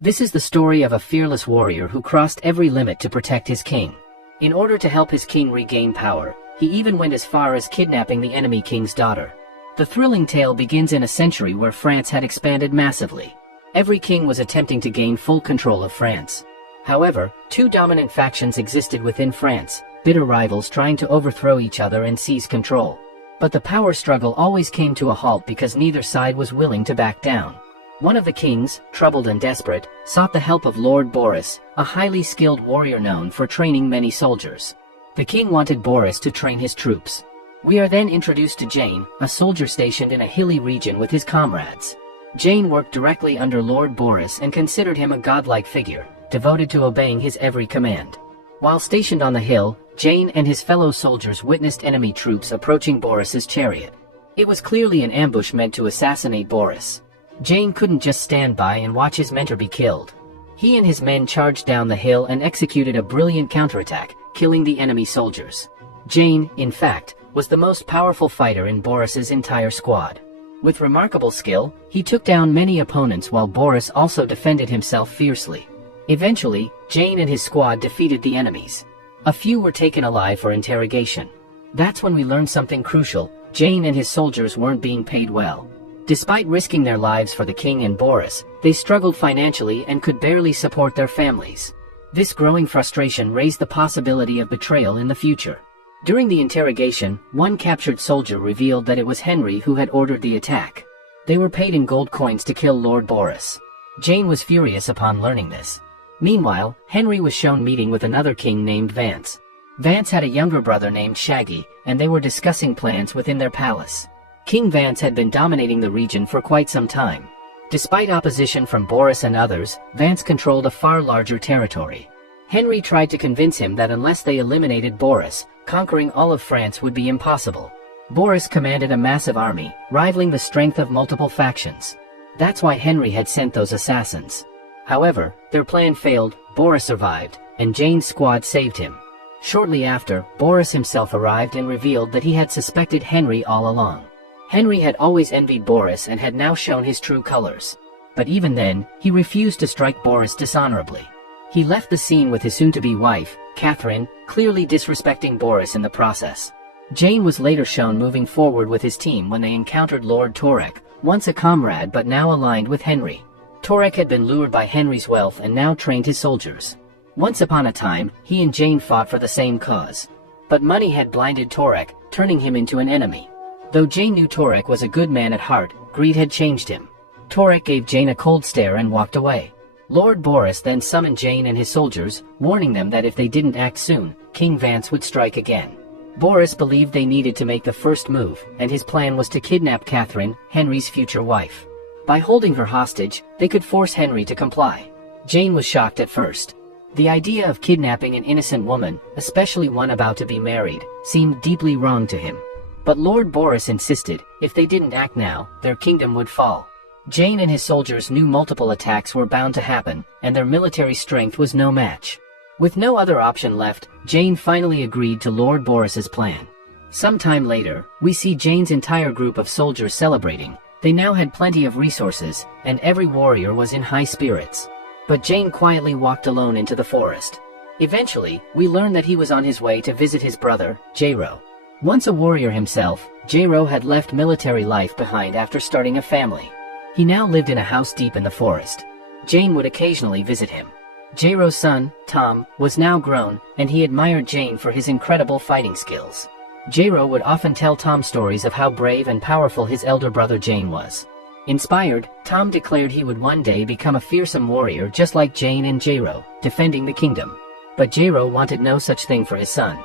This is the story of a fearless warrior who crossed every limit to protect his king. In order to help his king regain power, he even went as far as kidnapping the enemy king's daughter. The thrilling tale begins in a century where France had expanded massively. Every king was attempting to gain full control of France. However, two dominant factions existed within France, bitter rivals trying to overthrow each other and seize control. But the power struggle always came to a halt because neither side was willing to back down. One of the kings, troubled and desperate, sought the help of Lord Boris, a highly skilled warrior known for training many soldiers. The king wanted Boris to train his troops. We are then introduced to Jane, a soldier stationed in a hilly region with his comrades. Jane worked directly under Lord Boris and considered him a godlike figure, devoted to obeying his every command. While stationed on the hill, Jane and his fellow soldiers witnessed enemy troops approaching Boris's chariot. It was clearly an ambush meant to assassinate Boris. Jane couldn't just stand by and watch his mentor be killed. He and his men charged down the hill and executed a brilliant counterattack, killing the enemy soldiers. Jane, in fact, was the most powerful fighter in Boris's entire squad. With remarkable skill, he took down many opponents while Boris also defended himself fiercely. Eventually, Jane and his squad defeated the enemies. A few were taken alive for interrogation. That's when we learned something crucial: Jane and his soldiers weren't being paid well. Despite risking their lives for the king and Boris, they struggled financially and could barely support their families. This growing frustration raised the possibility of betrayal in the future. During the interrogation, one captured soldier revealed that it was Henry who had ordered the attack. They were paid in gold coins to kill Lord Boris. Jane was furious upon learning this. Meanwhile, Henry was shown meeting with another king named Vance. Vance had a younger brother named Shaggy, and they were discussing plans within their palace. King Vance had been dominating the region for quite some time. Despite opposition from Boris and others, Vance controlled a far larger territory. Henry tried to convince him that unless they eliminated Boris, conquering all of France would be impossible. Boris commanded a massive army, rivaling the strength of multiple factions. That's why Henry had sent those assassins. However, their plan failed, Boris survived, and Jane's squad saved him. Shortly after, Boris himself arrived and revealed that he had suspected Henry all along. Henry had always envied Boris and had now shown his true colors. But even then, he refused to strike Boris dishonorably. He left the scene with his soon-to-be wife, Catherine, clearly disrespecting Boris in the process. Jane was later shown moving forward with his team when they encountered Lord Torek, once a comrade but now aligned with Henry. Torek had been lured by Henry's wealth and now trained his soldiers. Once upon a time, he and Jane fought for the same cause. But money had blinded Torek, turning him into an enemy. Though Jane knew Torek was a good man at heart, greed had changed him. Torek gave Jane a cold stare and walked away. Lord Boris then summoned Jane and his soldiers, warning them that if they didn't act soon, King Vance would strike again. Boris believed they needed to make the first move, and his plan was to kidnap Catherine, Henry's future wife. By holding her hostage, they could force Henry to comply. Jane was shocked at first. The idea of kidnapping an innocent woman, especially one about to be married, seemed deeply wrong to him. But Lord Boris insisted, if they didn't act now, their kingdom would fall. Jane and his soldiers knew multiple attacks were bound to happen, and their military strength was no match. With no other option left, Jane finally agreed to Lord Boris's plan. Sometime later, we see Jane's entire group of soldiers celebrating. They now had plenty of resources, and every warrior was in high spirits. But Jane quietly walked alone into the forest. Eventually, we learn that he was on his way to visit his brother, Jairo. Once a warrior himself, Jairo had left military life behind after starting a family. He now lived in a house deep in the forest. Jane would occasionally visit him. Jairo's son, Tom, was now grown, and he admired Jane for his incredible fighting skills. Jairo would often tell Tom stories of how brave and powerful his elder brother Jane was. Inspired, Tom declared he would one day become a fearsome warrior just like Jane and Jairo, defending the kingdom. But Jairo wanted no such thing for his son.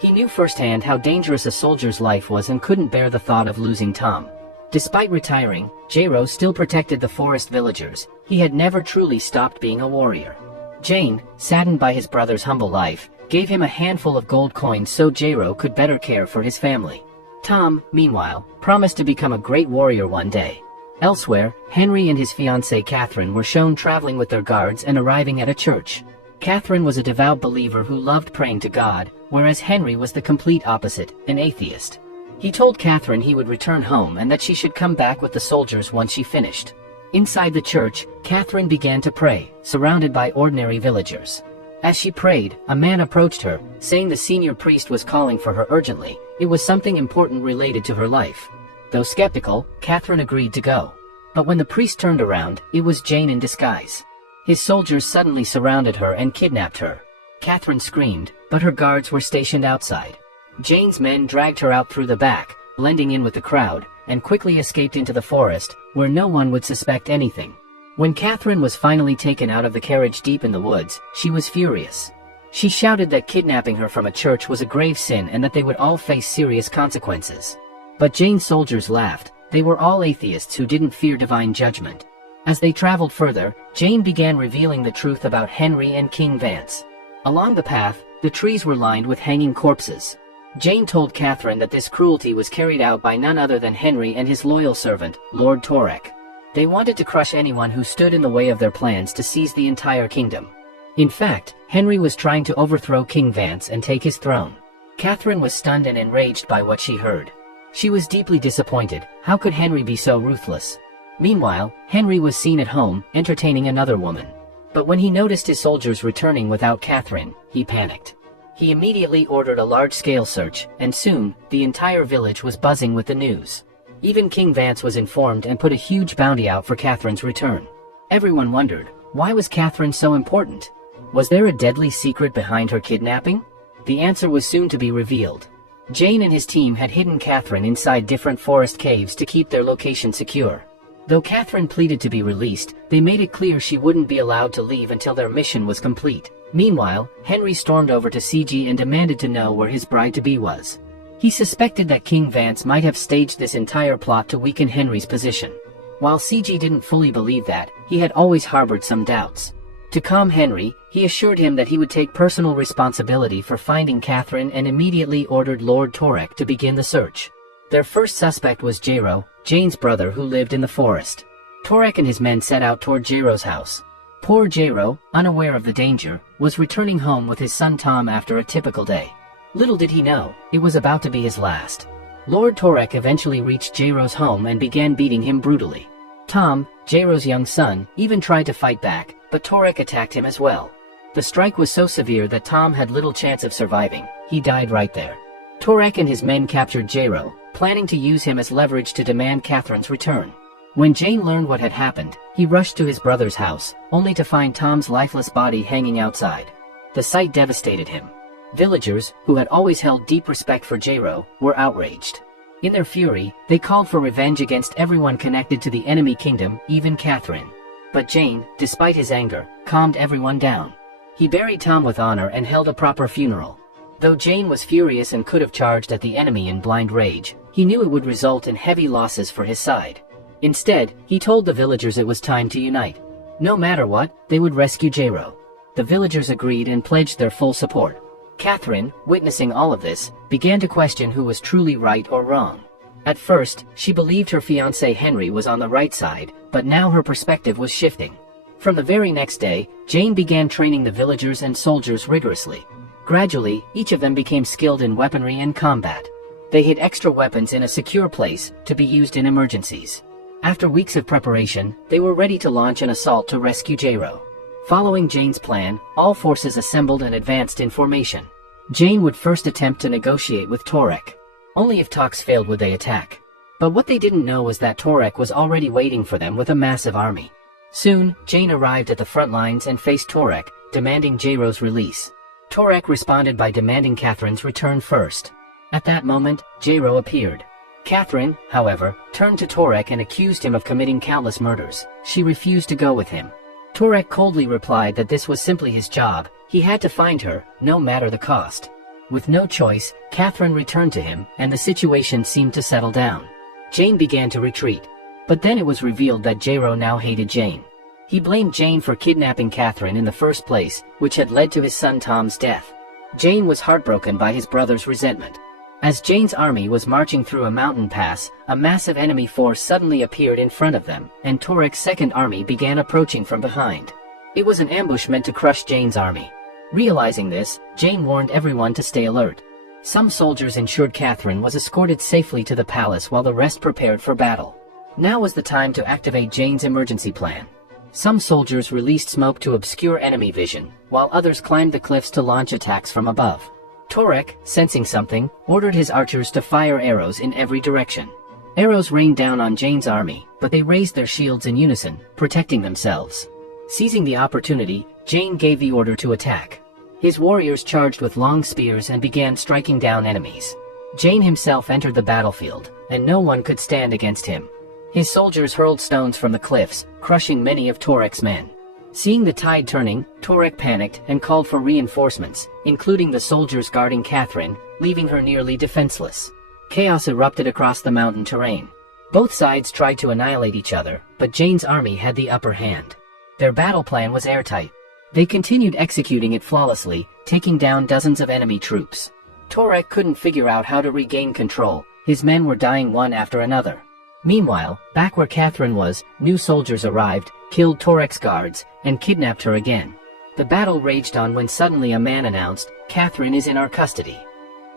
He knew firsthand how dangerous a soldier's life was and couldn't bear the thought of losing Tom. Despite retiring, Jairo still protected the forest villagers. He had never truly stopped being a warrior. Jane, saddened by his brother's humble life, gave him a handful of gold coins so Jairo could better care for his family. Tom, meanwhile, promised to become a great warrior one day. Elsewhere, Henry and his fiancée Catherine were shown traveling with their guards and arriving at a church. Catherine was a devout believer who loved praying to God, whereas Henry was the complete opposite, an atheist. He told Catherine he would return home and that she should come back with the soldiers once she finished. Inside the church, Catherine began to pray, surrounded by ordinary villagers. As she prayed, a man approached her, saying the senior priest was calling for her urgently. It was something important related to her life. Though skeptical, Catherine agreed to go. But when the priest turned around, it was Jane in disguise. His soldiers suddenly surrounded her and kidnapped her. Catherine screamed, but her guards were stationed outside. Jane's men dragged her out through the back, blending in with the crowd, and quickly escaped into the forest, where no one would suspect anything. When Catherine was finally taken out of the carriage deep in the woods, she was furious. She shouted that kidnapping her from a church was a grave sin and that they would all face serious consequences. But Jane's soldiers laughed. They were all atheists who didn't fear divine judgment. As they traveled further, Jane began revealing the truth about Henry and King Vance. Along the path, the trees were lined with hanging corpses. Jane told Catherine that this cruelty was carried out by none other than Henry and his loyal servant, Lord Torek. They wanted to crush anyone who stood in the way of their plans to seize the entire kingdom. In fact, Henry was trying to overthrow King Vance and take his throne. Catherine was stunned and enraged by what she heard. She was deeply disappointed. How could Henry be so ruthless? Meanwhile, Henry was seen at home, entertaining another woman. But when he noticed his soldiers returning without Catherine, he panicked. He immediately ordered a large-scale search, and soon, the entire village was buzzing with the news. Even King Vance was informed and put a huge bounty out for Catherine's return. Everyone wondered, why was Catherine so important? Was there a deadly secret behind her kidnapping? The answer was soon to be revealed. Jane and his team had hidden Catherine inside different forest caves to keep their location secure. Though Catherine pleaded to be released, they made it clear she wouldn't be allowed to leave until their mission was complete. Meanwhile, Henry stormed over to CG and demanded to know where his bride-to-be was. He suspected that King Vance might have staged this entire plot to weaken Henry's position. While CG didn't fully believe that, he had always harbored some doubts. To calm Henry, he assured him that he would take personal responsibility for finding Catherine and immediately ordered Lord Torek to begin the search. Their first suspect was Jairo, Jane's brother who lived in the forest. Torek and his men set out toward Jairo's house. Poor Jairo, unaware of the danger, was returning home with his son Tom after a typical day. Little did he know, it was about to be his last. Lord Torek eventually reached Jairo's home and began beating him brutally. Tom, Jairo's young son, even tried to fight back, but Torek attacked him as well. The strike was so severe that Tom had little chance of surviving. He died right there. Torek and his men captured Jairo, planning to use him as leverage to demand Catherine's return. When Jane learned what had happened, he rushed to his brother's house, only to find Tom's lifeless body hanging outside. The sight devastated him. Villagers, who had always held deep respect for Jairo, were outraged. In their fury, they called for revenge against everyone connected to the enemy kingdom, even Catherine. But Jane, despite his anger, calmed everyone down. He buried Tom with honor and held a proper funeral. Though Jane was furious and could have charged at the enemy in blind rage, he knew it would result in heavy losses for his side. Instead, he told the villagers it was time to unite. No matter what, they would rescue Jairo. The villagers agreed and pledged their full support. Catherine, witnessing all of this, began to question who was truly right or wrong. At first, she believed her fiancé Henry was on the right side, but now her perspective was shifting. From the very next day, Jane began training the villagers and soldiers rigorously. Gradually, each of them became skilled in weaponry and combat. They hid extra weapons in a secure place, to be used in emergencies. After weeks of preparation, they were ready to launch an assault to rescue Jairo. Following Jane's plan, all forces assembled and advanced in formation. Jane would first attempt to negotiate with Torek. Only if talks failed would they attack. But what they didn't know was that Torek was already waiting for them with a massive army. Soon, Jane arrived at the front lines and faced Torek, demanding Jairo's release. Torek responded by demanding Catherine's return first. At that moment, Jairo appeared. Catherine, however, turned to Torek and accused him of committing countless murders. She refused to go with him. Torek coldly replied that this was simply his job. He had to find her, no matter the cost. With no choice, Catherine returned to him, and the situation seemed to settle down. Jane began to retreat. But then it was revealed that Jairo now hated Jane. He blamed Jane for kidnapping Catherine in the first place, which had led to his son Tom's death. Jane was heartbroken by his brother's resentment. As Jane's army was marching through a mountain pass, a massive enemy force suddenly appeared in front of them, and Torek's second army began approaching from behind. It was an ambush meant to crush Jane's army. Realizing this, Jane warned everyone to stay alert. Some soldiers ensured Catherine was escorted safely to the palace while the rest prepared for battle. Now was the time to activate Jane's emergency plan. Some soldiers released smoke to obscure enemy vision, while others climbed the cliffs to launch attacks from above. Torek, sensing something, ordered his archers to fire arrows in every direction. Arrows rained down on Jane's army, but they raised their shields in unison, protecting themselves. Seizing the opportunity, Jane gave the order to attack. His warriors charged with long spears and began striking down enemies. Jane himself entered the battlefield, and no one could stand against him. His soldiers hurled stones from the cliffs, crushing many of Torek's men. Seeing the tide turning, Torek panicked and called for reinforcements, including the soldiers guarding Catherine, leaving her nearly defenseless. Chaos erupted across the mountain terrain. Both sides tried to annihilate each other, but Jane's army had the upper hand. Their battle plan was airtight. They continued executing it flawlessly, taking down dozens of enemy troops. Torek couldn't figure out how to regain control. His men were dying one after another. Meanwhile, back where Catherine was, new soldiers arrived, killed Torek's guards, and kidnapped her again. The battle raged on when suddenly a man announced, "Catherine is in our custody."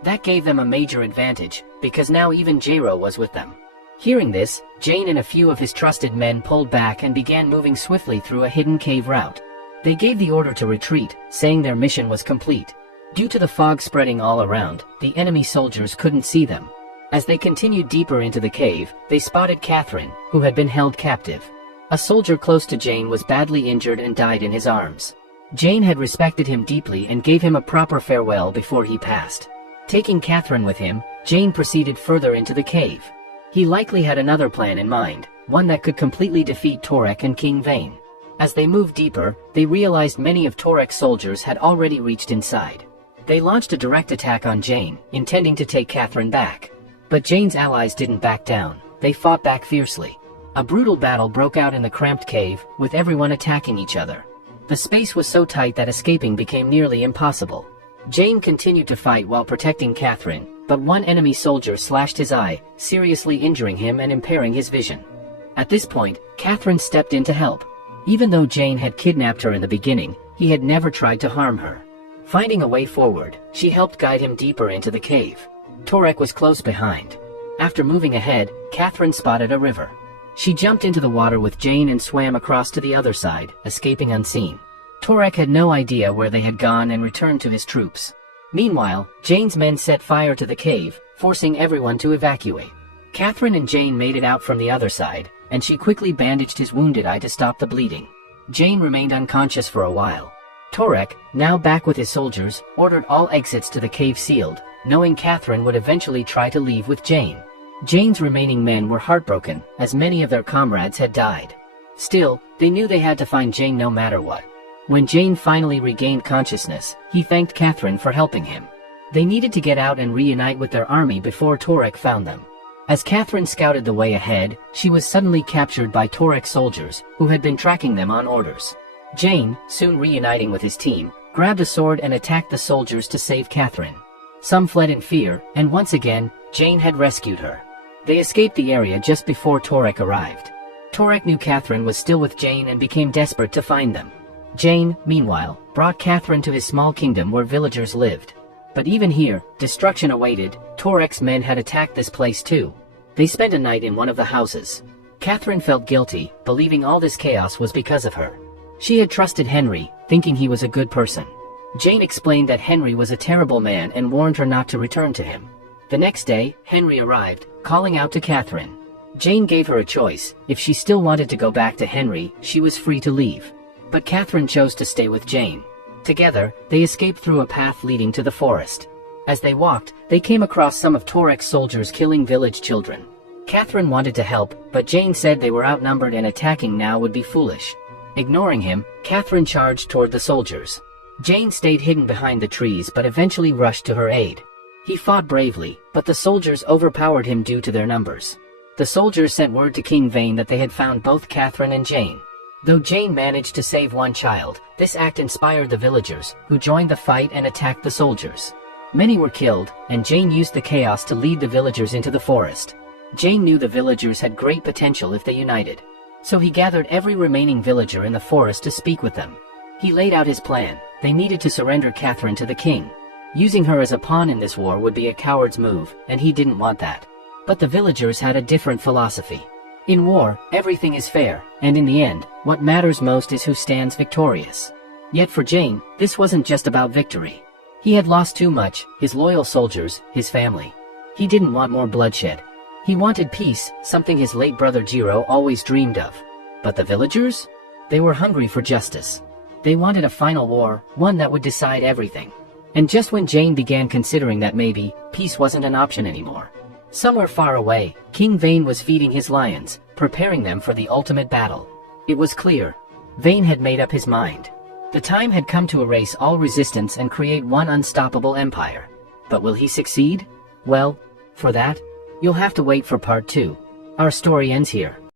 That gave them a major advantage, because now even Jairo was with them. Hearing this, Jane and a few of his trusted men pulled back and began moving swiftly through a hidden cave route. They gave the order to retreat, saying their mission was complete. Due to the fog spreading all around, the enemy soldiers couldn't see them. As they continued deeper into the cave, they spotted Catherine, who had been held captive. A soldier close to Jane was badly injured and died in his arms. Jane had respected him deeply and gave him a proper farewell before he passed. Taking Catherine with him, Jane proceeded further into the cave. He likely had another plan in mind, one that could completely defeat Torek and King Vane. As they moved deeper, they realized many of Torek's soldiers had already reached inside. They launched a direct attack on Jane, intending to take Catherine back. But Jane's allies didn't back down. They fought back fiercely. A brutal battle broke out in the cramped cave, with everyone attacking each other. The space was so tight that escaping became nearly impossible. Jane continued to fight while protecting Catherine, but one enemy soldier slashed his eye, seriously injuring him and impairing his vision. At this point, Catherine stepped in to help. Even though Jane had kidnapped her in the beginning, he had never tried to harm her. Finding a way forward, she helped guide him deeper into the cave. Torek was close behind. After moving ahead, Catherine spotted a river. She jumped into the water with Jane and swam across to the other side, escaping unseen. Torek had no idea where they had gone and returned to his troops. Meanwhile, Jane's men set fire to the cave, forcing everyone to evacuate. Catherine and Jane made it out from the other side, and she quickly bandaged his wounded eye to stop the bleeding. Jane remained unconscious for a while. Torek, now back with his soldiers, ordered all exits to the cave sealed, knowing Catherine would eventually try to leave with Jane. Jane's remaining men were heartbroken, as many of their comrades had died. Still, they knew they had to find Jane no matter what. When Jane finally regained consciousness, he thanked Catherine for helping him. They needed to get out and reunite with their army before Torek found them. As Catherine scouted the way ahead, she was suddenly captured by Torek's soldiers, who had been tracking them on orders. Jane, soon reuniting with his team, grabbed a sword and attacked the soldiers to save Catherine. Some fled in fear, and once again, Jane had rescued her. They escaped the area just before Torek arrived. Torek knew Catherine was still with Jane and became desperate to find them. Jane, meanwhile, brought Catherine to his small kingdom where villagers lived. But even here, destruction awaited. Torek's men had attacked this place too. They spent a night in one of the houses. Catherine felt guilty, believing all this chaos was because of her. She had trusted Henry, thinking he was a good person. Jane explained that Henry was a terrible man and warned her not to return to him. The next day, Henry arrived, calling out to Catherine. Jane gave her a choice. If she still wanted to go back to Henry, she was free to leave. But Catherine chose to stay with Jane. Together, they escaped through a path leading to the forest. As they walked, they came across some of Torek's soldiers killing village children. Catherine wanted to help, but Jane said they were outnumbered and attacking now would be foolish. Ignoring him, Catherine charged toward the soldiers. Jane stayed hidden behind the trees but eventually rushed to her aid. He fought bravely, but the soldiers overpowered him due to their numbers. The soldiers sent word to King Vane that they had found both Catherine and Jane. Though Jane managed to save one child, this act inspired the villagers, who joined the fight and attacked the soldiers. Many were killed, and Jane used the chaos to lead the villagers into the forest. Jane knew the villagers had great potential if they united. So he gathered every remaining villager in the forest to speak with them. He laid out his plan. They needed to surrender Catherine to the king. Using her as a pawn in this war would be a coward's move, and he didn't want that. But the villagers had a different philosophy. In war, everything is fair, and in the end, what matters most is who stands victorious. Yet for Jane, this wasn't just about victory. He had lost too much: his loyal soldiers, his family. He didn't want more bloodshed. He wanted peace, something his late brother Jiro always dreamed of. But the villagers? They were hungry for justice. They wanted a final war, one that would decide everything. And just when Jane began considering that maybe peace wasn't an option anymore, somewhere far away, King Vane was feeding his lions, preparing them for the ultimate battle. It was clear. Vane had made up his mind. The time had come to erase all resistance and create one unstoppable empire. But will he succeed? Well, for that, you'll have to wait for part 2. Our story ends here.